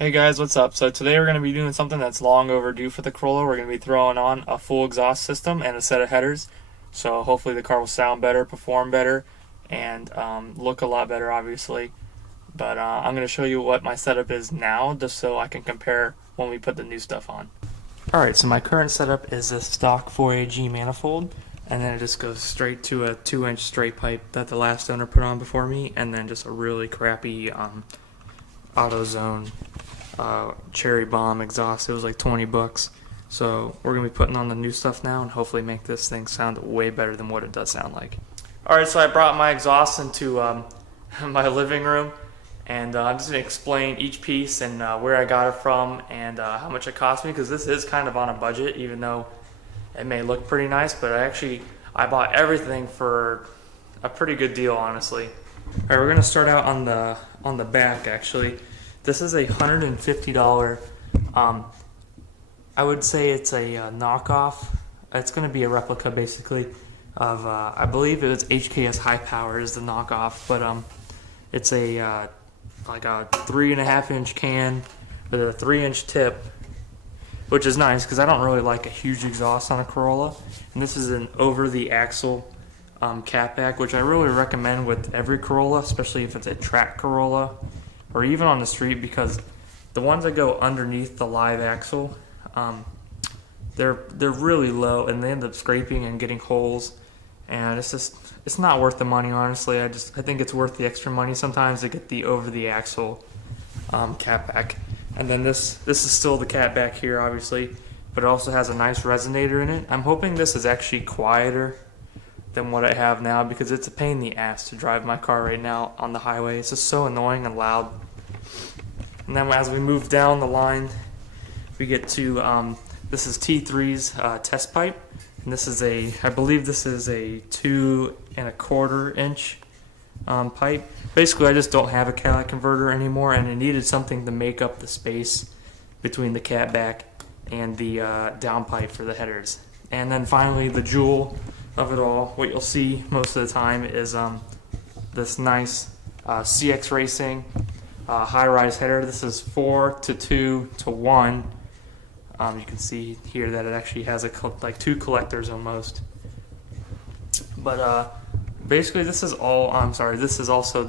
Hey guys, what's up? So today we're going to be doing something that's long overdue for the Corolla. We're going to be throwing on a full exhaust system and a set of headers. So hopefully the car will sound better, perform better, and look a lot better, obviously. But I'm going to show you what my setup is now, just so I can compare when we put the new stuff on. Alright, so my current setup is a stock 4AG manifold, and then it just goes straight to a 2-inch straight pipe that the last owner put on before me, and then just a really crappy AutoZone cherry bomb exhaust. It was like 20 bucks. So we're gonna be putting on the new stuff now and hopefully make this thing sound way better than what it does sound like. Alright, so I brought my exhaust into my living room, and I'm just gonna explain each piece and where I got it from and how much it cost me, because this is kind of on a budget, even though it may look pretty nice, but I bought everything for a pretty good deal, honestly. Alright, we're gonna start out on the back. Actually, this is a $150. I would say it's a knockoff. It's going to be a replica, basically, of I believe it was HKS High Power is the knockoff, but it's a like a 3.5-inch can with a 3-inch tip, which is nice because I don't really like a huge exhaust on a Corolla. And this is an over-the-axle catback, which I really recommend with every Corolla, especially if it's a track Corolla or even on the street, because the ones that go underneath the live axle, they're really low and they end up scraping and getting holes, and it's not worth the money, honestly. I think it's worth the extra money sometimes to get the over the axle catback. And then this is still the catback here, obviously, but it also has a nice resonator in it. I'm hoping this is actually quieter than what I have now, because it's a pain in the ass to drive my car right now on the highway. It's just so annoying and loud. And then as we move down the line, we get to this is T3's test pipe, and this is I believe this is a 2.25 inch pipe. Basically, I just don't have a catalytic converter anymore, and I needed something to make up the space between the catback and the downpipe for the headers. And then finally, the jewel of it all, what you'll see most of the time is this nice CX Racing high-rise header. This is 4-2-1. You can see here that it actually has like 2 collectors almost. But basically, this is all. I'm sorry. This is also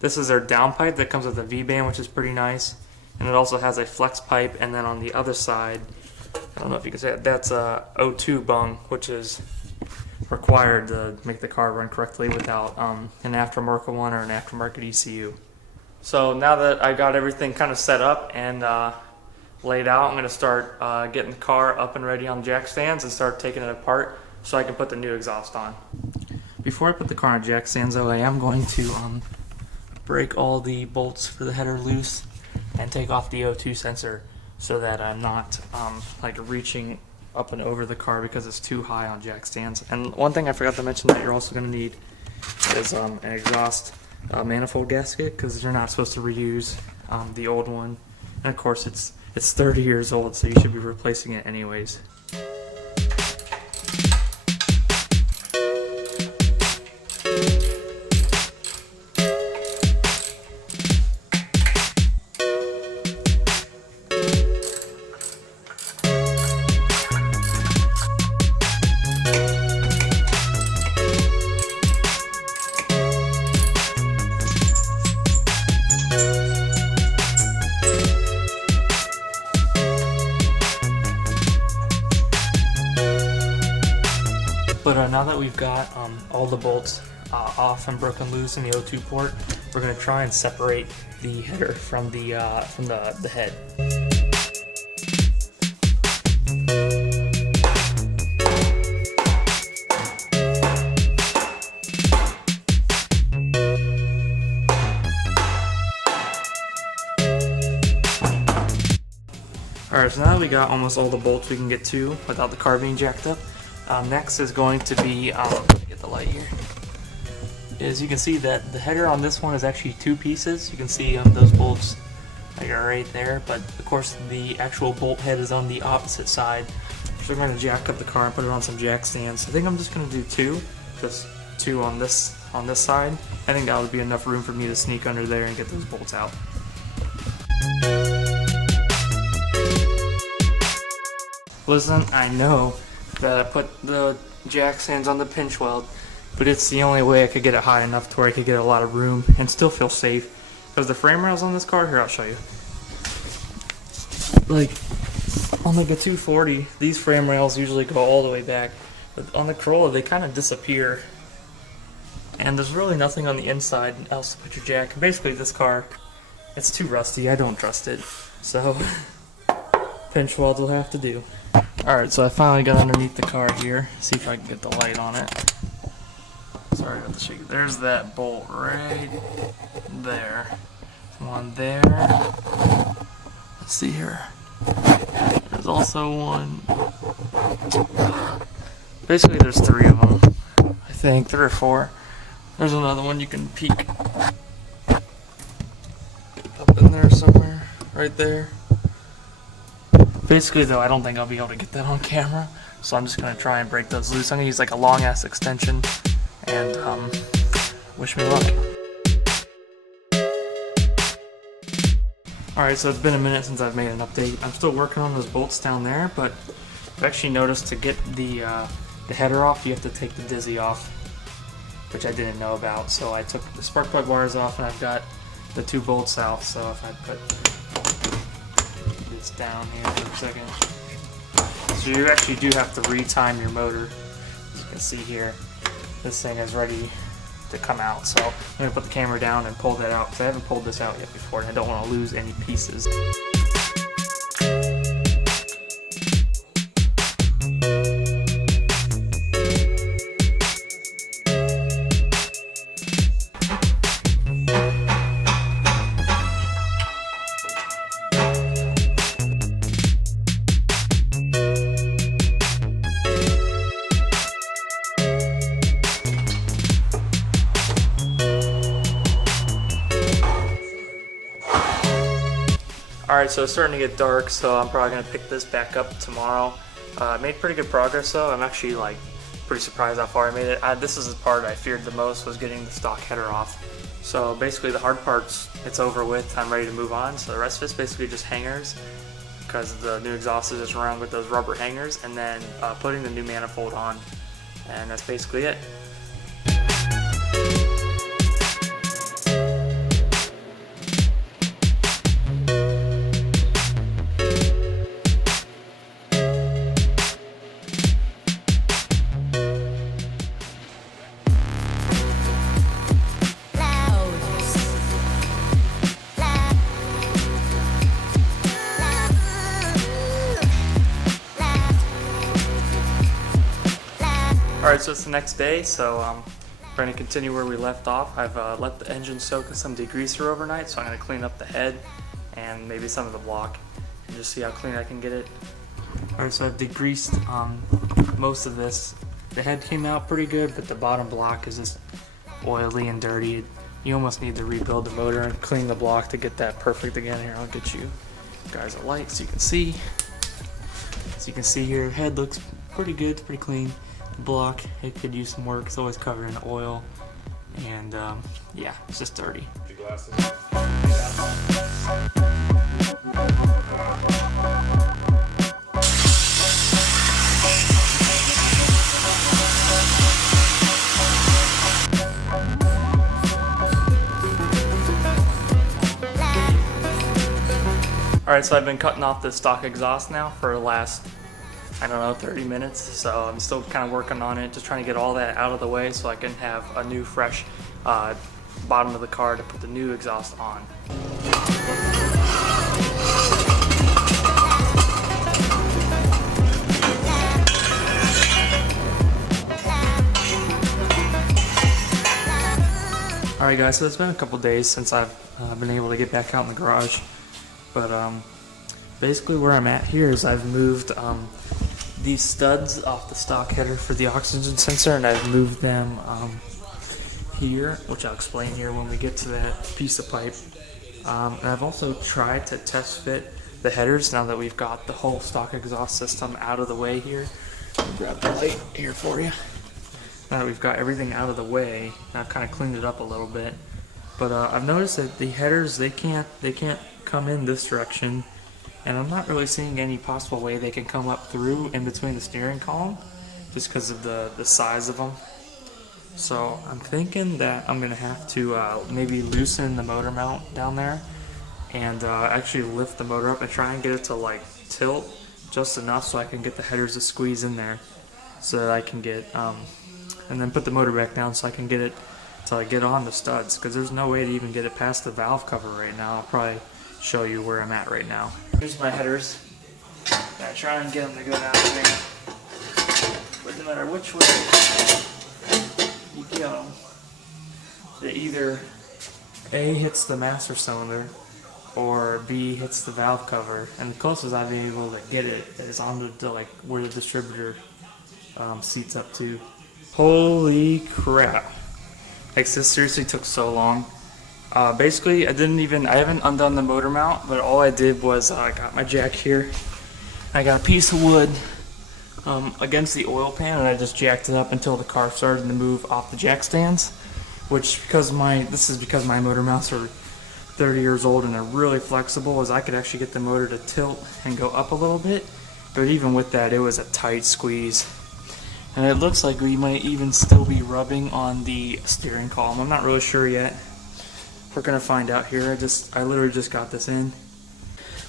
this is their downpipe that comes with a V-band, which is pretty nice, and it also has a flex pipe. And then on the other side, I don't know if you can say it, that's a O2 bung, which is required to make the car run correctly without an aftermarket one or an aftermarket ECU. So now that I got everything kind of set up and laid out, I'm going to start getting the car up and ready on jack stands and start taking it apart so I can put the new exhaust on. Before I put the car on jack stands, though, I am going to break all the bolts for the header loose and take off the O2 sensor so that I'm not like reaching up and over the car because it's too high on jack stands. And one thing I forgot to mention that you're also going to need is an exhaust manifold gasket, because you're not supposed to reuse the old one. And of course it's 30 years old, so you should be replacing it anyways. But now that we've got all the bolts off and broken loose in the O2 port, we're going to try and separate the header from the head. Alright, so now that we got almost all the bolts we can get to without the car being jacked up, next is going to be, let me get the light here, is you can see that the header on this one is actually 2 pieces. You can see those bolts that are right there, but of course the actual bolt head is on the opposite side. So we're going to jack up the car and put it on some jack stands. I think I'm just going to do 2, just 2 on this side. I think that would be enough room for me to sneak under there and get those bolts out. Listen, I know that I put the jack stands on the pinch weld, but it's the only way I could get it high enough to where I could get a lot of room and still feel safe. Because the frame rails on this car, here, I'll show you. Like, on like a 240, these frame rails usually go all the way back. But on the Corolla, they kind of disappear. And there's really nothing on the inside else to put your jack. Basically, this car, it's too rusty. I don't trust it. So, pinch welds will have to do. Alright, so I finally got underneath the car here. See if I can get the light on it. Sorry about the shaky. There's that bolt right there. One there. Let's see here. There's also one. Basically, there's 3 of them. I think 3 or 4. There's another one you can peek up in there somewhere, right there. Basically, though, I don't think I'll be able to get that on camera, so I'm just gonna try and break those loose. I'm gonna use like a long ass extension, and wish me luck. Alright, so it's been a minute since I've made an update. I'm still working on those bolts down there, but I've actually noticed to get the header off, you have to take the dizzy off, which I didn't know about. So I took the spark plug wires off, and I've got the 2 bolts out. So if I put this down here for a second. So you actually do have to retime your motor. As you can see here, this thing is ready to come out. So I'm going to put the camera down and pull that out, because I haven't pulled this out yet before, and I don't want to lose any pieces. Alright, so it's starting to get dark, so I'm probably going to pick this back up tomorrow. I made pretty good progress though. I'm actually like pretty surprised how far I made it. This is the part I feared the most, was getting the stock header off. So basically the hard part's, it's over with. I'm ready to move on. So the rest of it's basically just hangers, because the new exhaust is just around with those rubber hangers, and then putting the new manifold on. And that's basically it. Alright, so it's the next day, so we're going to continue where we left off. I've let the engine soak in some degreaser overnight, so I'm going to clean up the head and maybe some of the block and just see how clean I can get it. Alright, so I've degreased most of this. The head came out pretty good, but the bottom block is just oily and dirty. You almost need to rebuild the motor and clean the block to get that perfect again. Here, I'll get you guys a light so you can see. So you can see here, head looks pretty good, it's pretty clean. Block, it could use some work. It's always covered in oil, and yeah, it's just dirty. Alright, so I've been cutting off the stock exhaust now for the last, I don't know, 30 minutes, so I'm still kind of working on it, just trying to get all that out of the way so I can have a new fresh bottom of the car to put the new exhaust on. Alright guys, so it's been a couple days since I've been able to get back out in the garage, but basically where I'm at here is I've moved these studs off the stock header for the oxygen sensor, and I've moved them here, which I'll explain here when we get to that piece of pipe. And I've also tried to test fit the headers now that we've got the whole stock exhaust system out of the way here. I'll grab the light here for you. Now that we've got everything out of the way, I've kind of cleaned it up a little bit. But I've noticed that the headers, they can't come in this direction and I'm not really seeing any possible way they can come up through in between the steering column, just because of the size of them. So I'm thinking that I'm gonna have to maybe loosen the motor mount down there, and actually lift the motor up and try and get it to like tilt just enough so I can get the headers to squeeze in there, so that I can get and then put the motor back down so I can get it to like get on the studs, because there's no way to even get it past the valve cover right now. I'll probably show you where I'm at right now. Here's my headers. I try and get them to go down there, but no matter which way you go, it either A hits the master cylinder or B hits the valve cover, and the closest I've been able to get it is on the like where the distributor seats up to. Holy crap! Like, this seriously took so long. Basically, I haven't undone the motor mount, but all I did was I got my jack here. I got a piece of wood against the oil pan, and I just jacked it up until the car started to move off the jack stands. Which, because my motor mounts are 30 years old and they're really flexible, is I could actually get the motor to tilt and go up a little bit. But even with that, it was a tight squeeze. And it looks like we might even still be rubbing on the steering column. I'm not really sure yet. We're gonna find out here. I literally just got this in.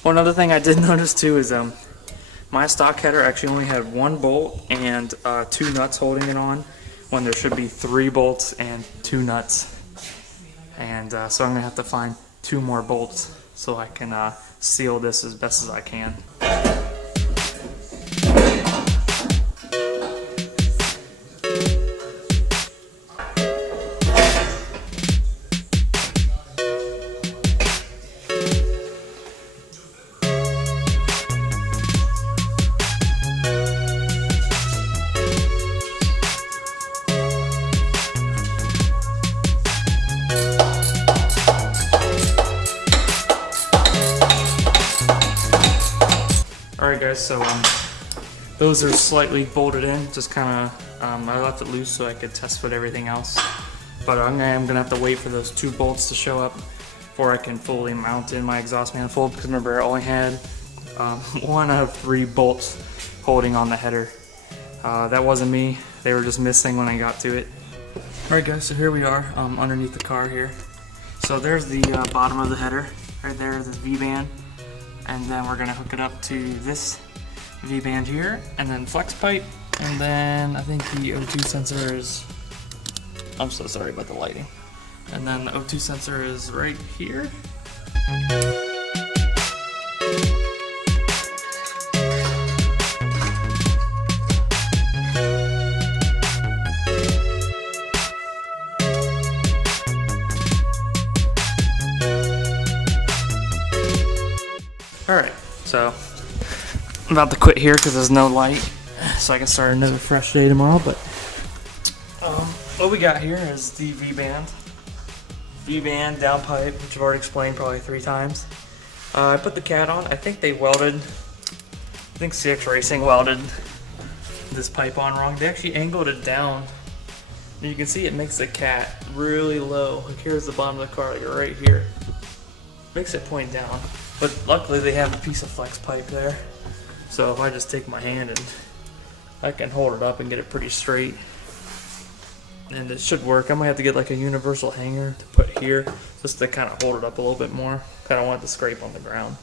One other thing I did notice too is my stock header actually only had 1 bolt and 2 nuts holding it on, when there should be 3 bolts and 2 nuts. And so I'm gonna have to find 2 more bolts so I can seal this as best as I can. Alright guys, so those are slightly bolted in, just kind of, I left it loose so I could test fit everything else. But I'm going to have to wait for those 2 bolts to show up before I can fully mount in my exhaust manifold, because remember I only had 1 out of 3 bolts holding on the header. That wasn't me, they were just missing when I got to it. Alright guys, so here we are underneath the car here. So there's the bottom of the header, right there, this V-band. And then we're gonna hook it up to this V-band here, and then flex pipe, and then I think the O2 sensor is, I'm so sorry about the lighting. And then the O2 sensor is right here. Alright, so I'm about to quit here because there's no light, so I can start another fresh day tomorrow. But what we got here is the V-band downpipe, which I've already explained probably 3 times. I put the cat on. I think CX Racing welded this pipe on wrong. They actually angled it down, and you can see it makes the cat really low. Like, here's the bottom of the car, like right here. Makes it point down. But luckily they have a piece of flex pipe there. So if I just take my hand and I can hold it up and get it pretty straight. And it should work. I might have to get like a universal hanger to put here, just to kind of hold it up a little bit more. I don't want it to scrape on the ground.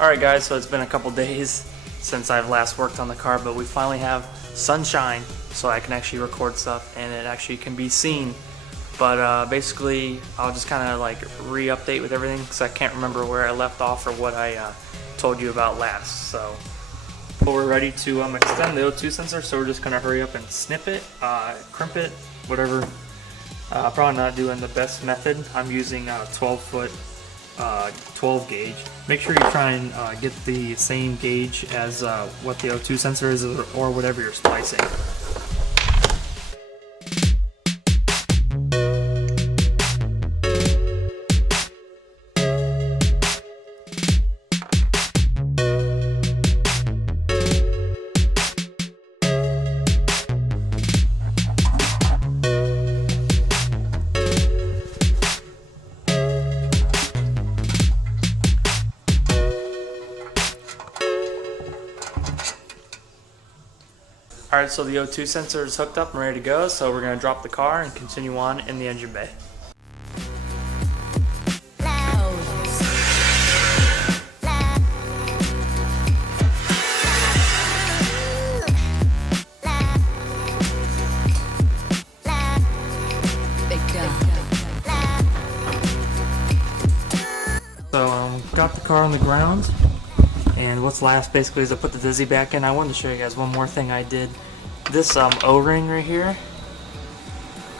Alright guys, so it's been a couple days since I've last worked on the car, but we finally have sunshine so I can actually record stuff and it actually can be seen. But basically, I'll just kind of like re-update with everything because I can't remember where I left off or what I told you about last. So we're ready to extend the O2 sensor, so we're just going to hurry up and snip it, crimp it, whatever. Probably not doing the best method. I'm using 12-foot 12 gauge. Make sure you try and get the same gauge as what the O2 sensor is or whatever you're splicing. Alright, so the O2 sensor is hooked up and ready to go, so we're going to drop the car and continue on in the engine bay. So got the car on the ground, and what's last basically is I put the Dizzy back in. I wanted to show you guys one more thing I did. This O-ring right here,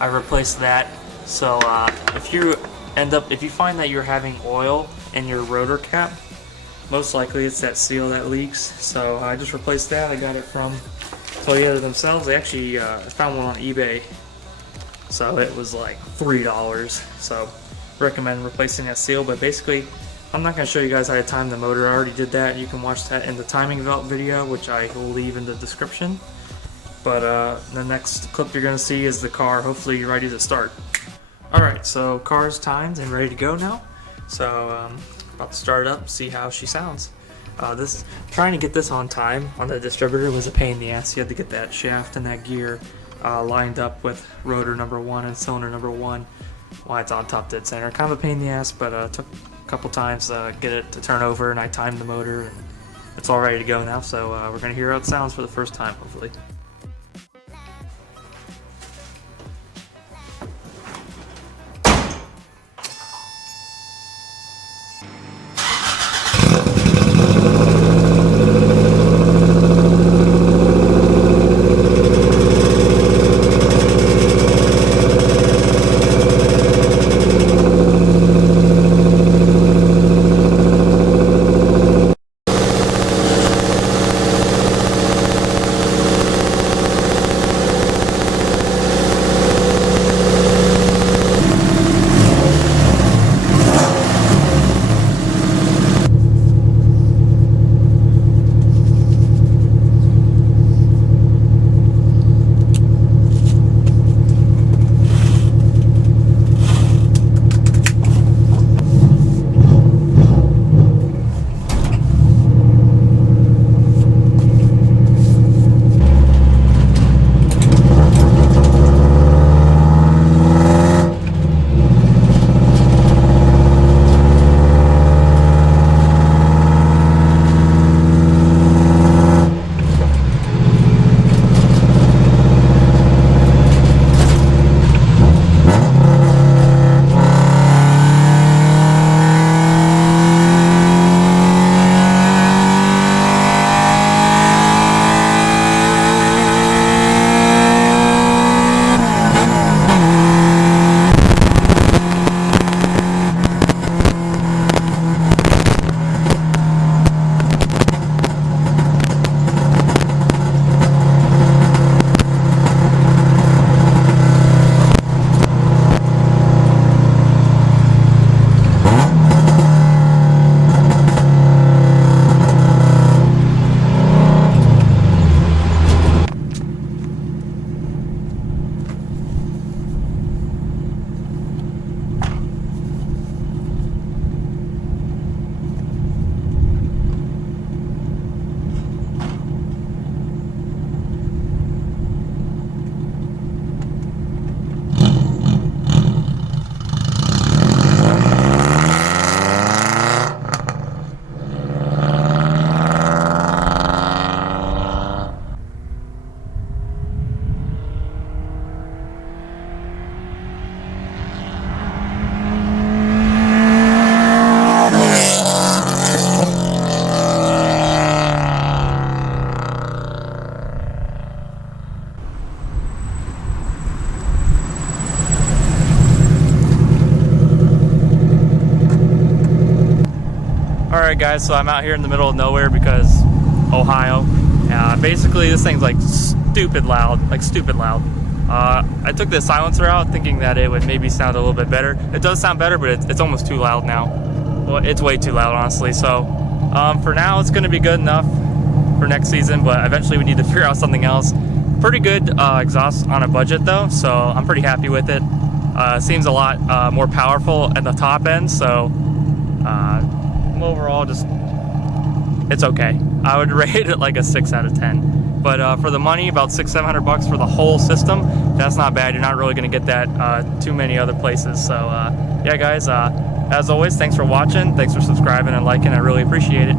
I replaced that. So if you find that you're having oil in your rotor cap, most likely it's that seal that leaks. So I just replaced that. I got it from Toyota themselves. They actually found one on eBay, so it was like $3. So recommend replacing that seal. But basically, I'm not going to show you guys how to time the motor. I already did that. You can watch that in the timing belt video, which I will leave in the description. But the next clip you're going to see is the car hopefully ready to start. Alright, so car's timed and ready to go now. So about to start it up, see how she sounds. Trying to get this on time on the distributor was a pain in the ass. You had to get that shaft and that gear lined up with rotor number 1 and cylinder number 1 while it's on top dead center. Kind of a pain in the ass, but it took a couple times to get it to turn over, and I timed the motor and it's all ready to go now. So we're going to hear how it sounds for the first time, hopefully. Alright guys, so I'm out here in the middle of nowhere because Ohio. Basically this thing's like stupid loud. I took the silencer out thinking that it would maybe sound a little bit better. It does sound better, but it's almost too loud now. Well, it's way too loud, honestly. So for now it's going to be good enough for next season, but eventually we need to figure out something else. Pretty good exhaust on a budget though, so I'm pretty happy with it. Seems a lot more powerful at the top end, so overall just it's okay. I would rate it like a 6 out of 10. But for the money, about $600-700 for the whole system, that's not bad. You're not really going to get that too many other places. So yeah guys, as always, thanks for watching, thanks for subscribing and liking. I really appreciate it.